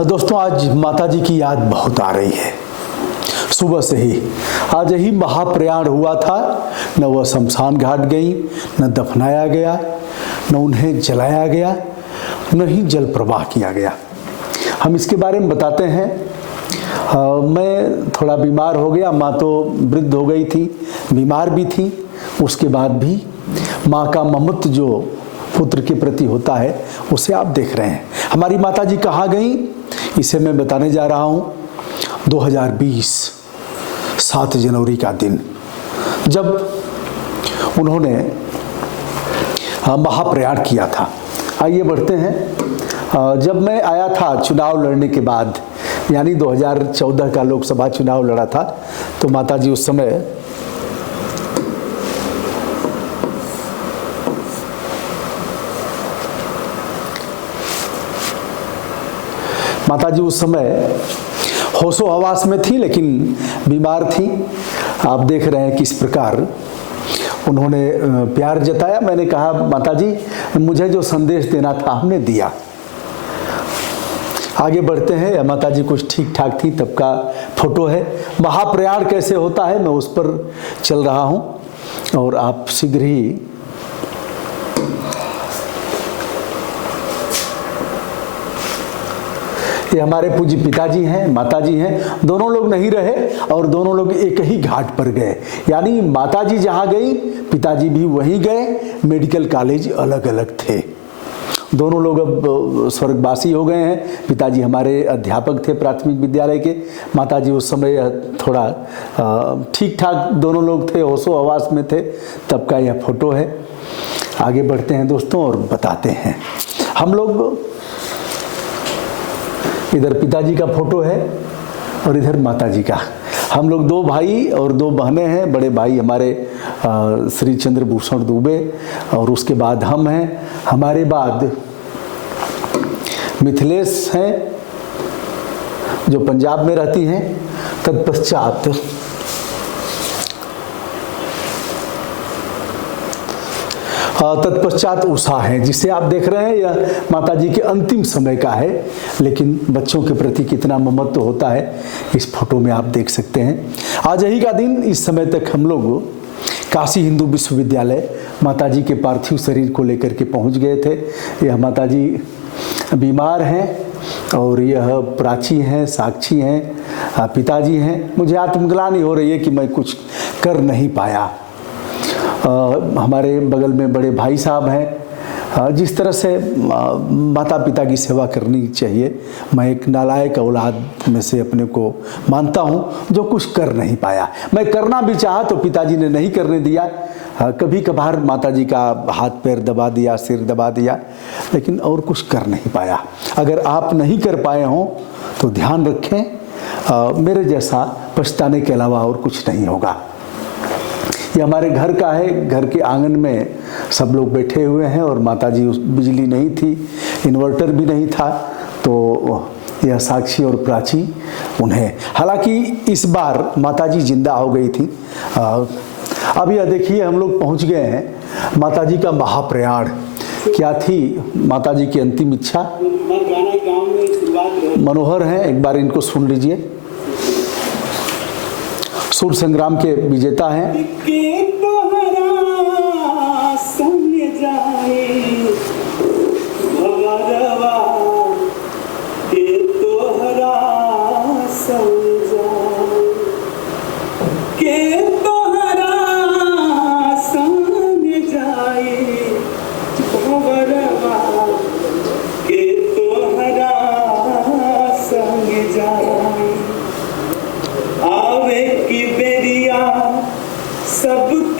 दोस्तों, आज माता जी की याद बहुत आ रही है। सुबह से ही आज यही महाप्रयाण हुआ था। न वह शमशान घाट गई, न दफनाया गया, न उन्हें जलाया गया, न ही जल प्रवाह किया गया। हम इसके बारे में बताते हैं। मैं थोड़ा बीमार हो गया। माँ तो वृद्ध हो गई थी, बीमार भी थी। उसके बाद भी माँ का ममत्व जो पुत्र के प्रति होता है उसे आप देख रहे हैं। हमारी माता जी कहाँ गई, इसे मैं बताने जा रहा हूँ। 2020 7 जनवरी का दिन, जब उन्होंने महाप्रयाण किया था। आइए बढ़ते हैं। जब मैं आया था चुनाव लड़ने के बाद, यानी 2014 का लोकसभा चुनाव लड़ा था, तो माता जी उस समय होशो हवास में थी, लेकिन बीमार थी। आप देख रहे हैं किस प्रकार उन्होंने प्यार जताया। मैंने कहा, माता जी मुझे जो संदेश देना था हमने दिया। आगे बढ़ते हैं। माता जी कुछ ठीक ठाक थी, तब का फोटो है। महाप्रयाण कैसे होता है मैं उस पर चल रहा हूँ और आप शीघ्र ही ये हमारे पूज्य पिताजी हैं, माताजी हैं। दोनों लोग नहीं रहे और दोनों लोग एक ही घाट पर गए। यानी माताजी जहाँ गई, पिताजी भी वहीं गए। मेडिकल कॉलेज अलग अलग थे। दोनों लोग अब स्वर्गवासी हो गए हैं। पिताजी हमारे अध्यापक थे प्राथमिक विद्यालय के। माताजी उस समय थोड़ा ठीक ठाक दोनों लोग थे, होशो हवास में थे। तब का यह फोटो है। आगे बढ़ते हैं दोस्तों और बताते हैं। हम लोग, इधर पिताजी का फोटो है और इधर माताजी का। हम लोग 2 भाई और 2 बहनें हैं। बड़े भाई हमारे श्री चंद्रभूषण दुबे और उसके बाद हम हैं। हमारे बाद मिथिलेश हैं जो पंजाब में रहती हैं। तत्पश्चात उषा है, जिसे आप देख रहे हैं। यह माताजी के अंतिम समय का है, लेकिन बच्चों के प्रति कितना ममत्व होता है इस फोटो में आप देख सकते हैं। आज ही का दिन, इस समय तक हम लोग काशी हिंदू विश्वविद्यालय माताजी के पार्थिव शरीर को लेकर के पहुंच गए थे। यह माताजी बीमार हैं और यह प्राची हैं, साक्षी हैं, पिताजी हैं। मुझे आत्मग्लानि हो रही है कि मैं कुछ कर नहीं पाया। हमारे बगल में बड़े भाई साहब हैं। जिस तरह से माता पिता की सेवा करनी चाहिए, मैं एक नालायक औलाद में से अपने को मानता हूँ जो कुछ कर नहीं पाया। मैं करना भी चाहा तो पिताजी ने नहीं करने दिया। कभी कभार माताजी का हाथ पैर दबा दिया, सिर दबा दिया, लेकिन और कुछ कर नहीं पाया। अगर आप नहीं कर पाए हों तो ध्यान रखें, मेरे जैसा पछताने के अलावा और कुछ नहीं होगा। ये हमारे घर का है। घर के आंगन में सब लोग बैठे हुए हैं और माताजी, बिजली नहीं थी, इन्वर्टर भी नहीं था, तो यह साक्षी और प्राची उन्हें, हालांकि इस बार माताजी जिंदा हो गई थी। अब यह देखिए, हम लोग पहुंच गए हैं। माताजी का महाप्रयाण क्या थी, माताजी की अंतिम इच्छा। मनोहर हैं, एक बार इनको सुन लीजिए। सूर संग्राम के विजेता हैं। सबके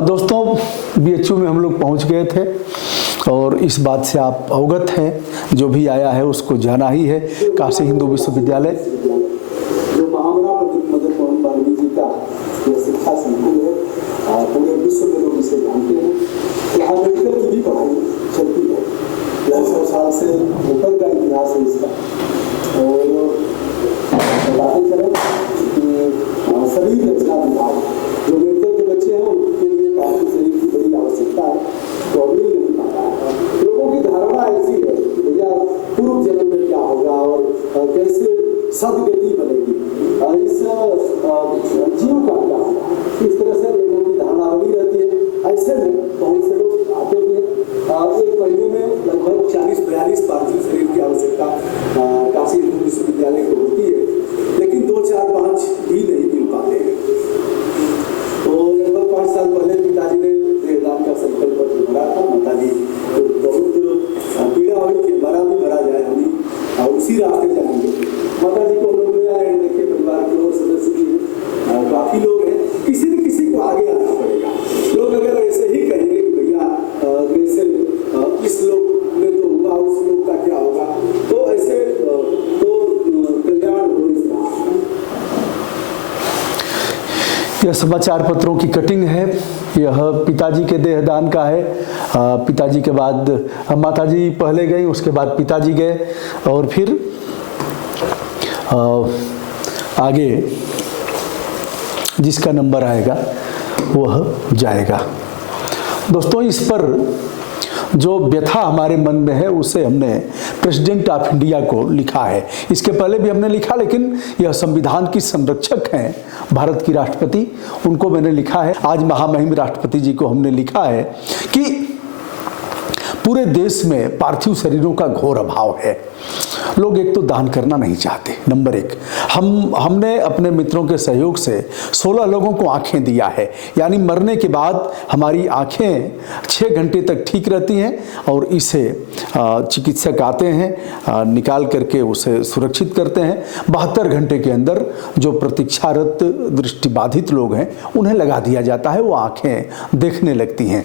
दोस्तों, BHU में हम लोग पहुंच गए थे और इस बात से आप अवगत हैं, जो भी आया है उसको जाना ही है। काशी हिंदू विश्वविद्यालय जो महामना मदन मोहन मालवीय जी का यह शिक्षा संकुल है, पूरे विश्व में लोग इसे जानते हैं। यहाँ मेडिकल की भी पढ़ाई चलती है, 100 साल से ऊपर का इतिहास है इसका। और बातें करें कि शरीर रचना विभाग, जो मेडिकल के बच्चे हैं उनके लिए पार्थिव शरीर की बड़ी आवश्यकता है, तो अभी नहीं पाता है। लोगों की धारणा ऐसी है कि भैया पूर्व जन्म में क्या होगा और कैसे सदगति बनेगी, इस जीव का क्या होगा, इस तरह से लोगों की धारणा बनी रहती है। ऐसे में बहुत से लोग आते हैं। एक महीने में लगभग 40-42 पार्थिव शरीर की आवश्यकता काशी हिंदू विश्वविद्यालय को होती है, लेकिन 2-4-5 भी नहीं मिल पाते हैं। तो लगभग 5 साल पहले पिताजी ने देहदान का संकल्प पत्र भरा था। माताजी तो बहुत पीड़ा हुई कि मरा भी मरा जाए, हम उसी रास्ते जाएंगे। माताजी को लोग ले आए, देखिए परिवार के और सदस्य भी काफी लोग हैं, किसी न किसी को आगे आना पड़ेगा। लोग अगर ऐसे ही कहेंगे कि भैया कैसे इस लोग में तो हुआ, उस लोग का क्या होगा, तो ऐसे तो कल्याण हो नहीं रहा। यह समाचार पत्रों की कटिंग है। यह पिताजी के देहदान का है। पिताजी के बाद माताजी पहले गई, उसके बाद पिताजी गए और फिर आगे जिसका नंबर आएगा वह जाएगा। दोस्तों, इस पर जो व्यथा हमारे मन में है उसे हमने प्रेसिडेंट ऑफ इंडिया को लिखा है। इसके पहले भी हमने लिखा, लेकिन यह संविधान की संरक्षक हैं, भारत की राष्ट्रपति, उनको मैंने लिखा है। आज महामहिम राष्ट्रपति जी को हमने लिखा है कि पूरे देश में पार्थिव शरीरों का घोर अभाव है। लोग एक तो दान करना नहीं चाहते, नंबर 1। हमने अपने मित्रों के सहयोग से 16 लोगों को आंखें दिया है, यानी मरने के बाद हमारी आंखें 6 घंटे तक ठीक रहती हैं और इसे चिकित्सक आते हैं, निकाल करके उसे सुरक्षित करते हैं। 72 घंटे के अंदर जो प्रतीक्षारत दृष्टिबाधित लोग हैं उन्हें लगा दिया जाता है, वो आंखें देखने लगती हैं।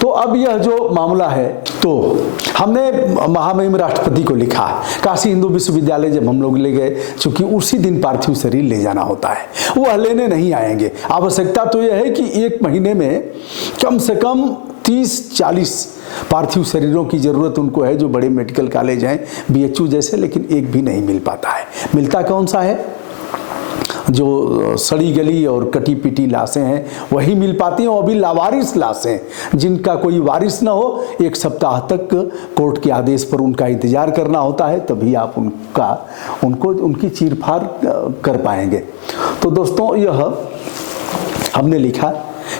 तो अब यह जो मामला है, तो हमने महामहिम राष्ट्रपति को लिखा। काशी हिंदू विश्वविद्यालय जब हम लोग ले गए, चूंकि उसी दिन पार्थिव शरीर ले जाना होता है, वह लेने नहीं आएंगे। आवश्यकता तो यह है कि 1 महीने में कम से कम 30-40 पार्थिव शरीरों की जरूरत उनको है, जो बड़े मेडिकल कॉलेज हैं BHU जैसे, लेकिन एक भी नहीं मिल पाता है। मिलता कौन सा है? जो सड़ी गली और कटी पिटी लाशें हैं वही मिल पाती हैं, और अभी लावारिस लाशें, जिनका कोई वारिस ना हो। 1 सप्ताह तक कोर्ट के आदेश पर उनका इंतजार करना होता है, तभी आप उनको उनकी चीरफाड़ कर पाएंगे। तो दोस्तों, यह हमने लिखा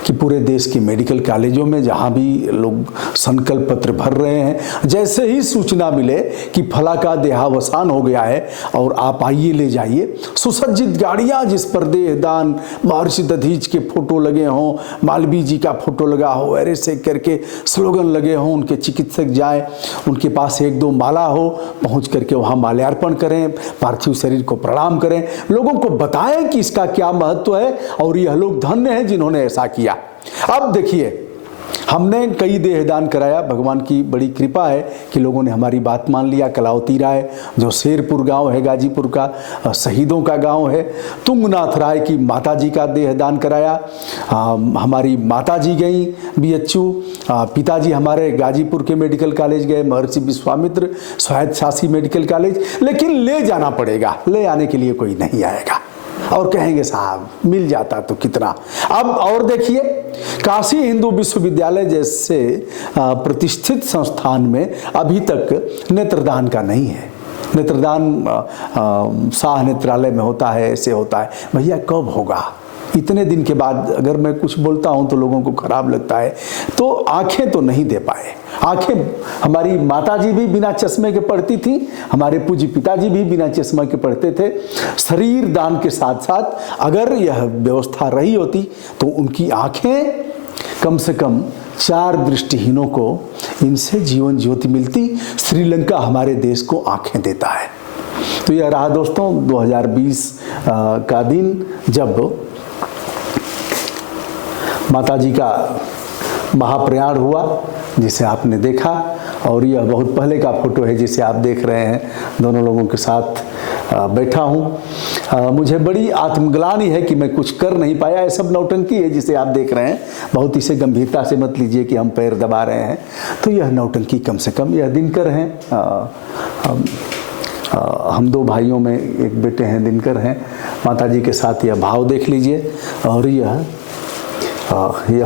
कि पूरे देश के मेडिकल कॉलेजों में जहाँ भी लोग संकल्प पत्र भर रहे हैं, जैसे ही सूचना मिले कि फला का देहावसान हो गया है और आप आइए ले जाइए, सुसज्जित गाड़ियाँ जिस पर देहदान महर्षि दधीच के फोटो लगे हों, मालवीय जी का फोटो लगा हो, ऐसे करके स्लोगन लगे हों, उनके चिकित्सक जाएं, उनके पास 1-2 माला हो, पहुँच करके वहाँ माल्यार्पण करें, पार्थिव शरीर को प्रणाम करें, लोगों को बताएं कि इसका क्या महत्व है और यह लोग धन्य हैं जिन्होंने ऐसा किया। अब देखिए, हमने कई देहदान कराया, भगवान की बड़ी कृपा है कि लोगों ने हमारी बात मान लिया। कलावती राय, जो शेरपुर गांव है गाजीपुर का, शहीदों का गांव है, तुंगनाथ राय की माताजी का देहदान कराया। हमारी माताजी गई BHU, पिताजी हमारे गाजीपुर के मेडिकल कॉलेज गए, महर्षि विश्वामित्र स्वायत्त शासी मेडिकल कॉलेज। लेकिन ले जाना पड़ेगा, ले आने के लिए कोई नहीं आएगा और कहेंगे साहब मिल जाता तो कितना। अब और देखिए, काशी हिंदू विश्वविद्यालय जैसे प्रतिष्ठित संस्थान में अभी तक नेत्रदान का नहीं है। नेत्रदान शाह नेत्रालय में होता है, ऐसे होता है। भैया कब होगा? इतने दिन के बाद अगर मैं कुछ बोलता हूं तो लोगों को खराब लगता है। तो आंखें तो नहीं दे पाए। आंखें, हमारी माताजी भी बिना चश्मे के पढ़ती थी, हमारे पूज्य पिताजी भी बिना चश्मा के पढ़ते थे। शरीर दान के साथ साथ अगर यह व्यवस्था रही होती तो उनकी आंखें कम से कम 4 दृष्टिहीनों को इनसे जीवन ज्योति मिलती, श्रीलंका हमारे देश को आंखें देता है। तो यह रहा दोस्तों 2020 का दिन, जब माताजी का महाप्रयाण हुआ, जिसे आपने देखा। और यह बहुत पहले का फोटो है जिसे आप देख रहे हैं, दोनों लोगों के साथ बैठा हूँ। मुझे बड़ी आत्मग्लानि है कि मैं कुछ कर नहीं पाया। ये सब नौटंकी है जिसे आप देख रहे हैं। बहुत इसे गंभीरता से मत लीजिए कि हम पैर दबा रहे हैं, तो यह नौटंकी कम से कम। यह दिनकर हैं, हम 2 भाइयों में एक बेटे हैं, दिनकर हैं। माताजी के साथ यह भाव देख लीजिए। और यह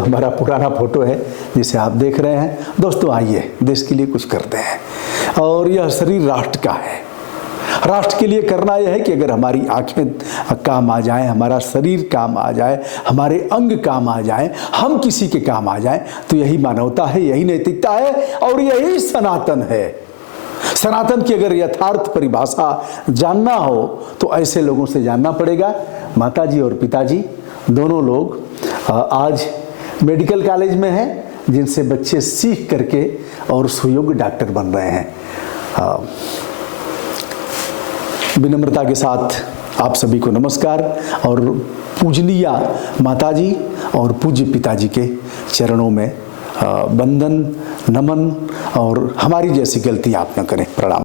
हमारा पुराना फोटो है जिसे आप देख रहे हैं। दोस्तों आइए देश के लिए कुछ करते हैं। और यह शरीर राष्ट्र का है। राष्ट्र के लिए करना यह है कि अगर हमारी आंखें काम आ जाएं, हमारा शरीर काम आ जाए, हमारे अंग काम आ जाएं, हम किसी के काम आ जाएं, तो यही मानवता है, यही नैतिकता है और यही सनातन है। सनातन की अगर यथार्थ परिभाषा जानना हो तो ऐसे लोगों से जानना पड़ेगा। माताजी और पिताजी दोनों लोग आज मेडिकल कॉलेज में हैं, जिनसे बच्चे सीख करके और सुयोग्य डॉक्टर बन रहे हैं। विनम्रता के साथ आप सभी को नमस्कार और पूजनीय माताजी और पूज्य पिताजी के चरणों में वंदन, नमन। और हमारी जैसी गलती आप न करें। प्रणाम।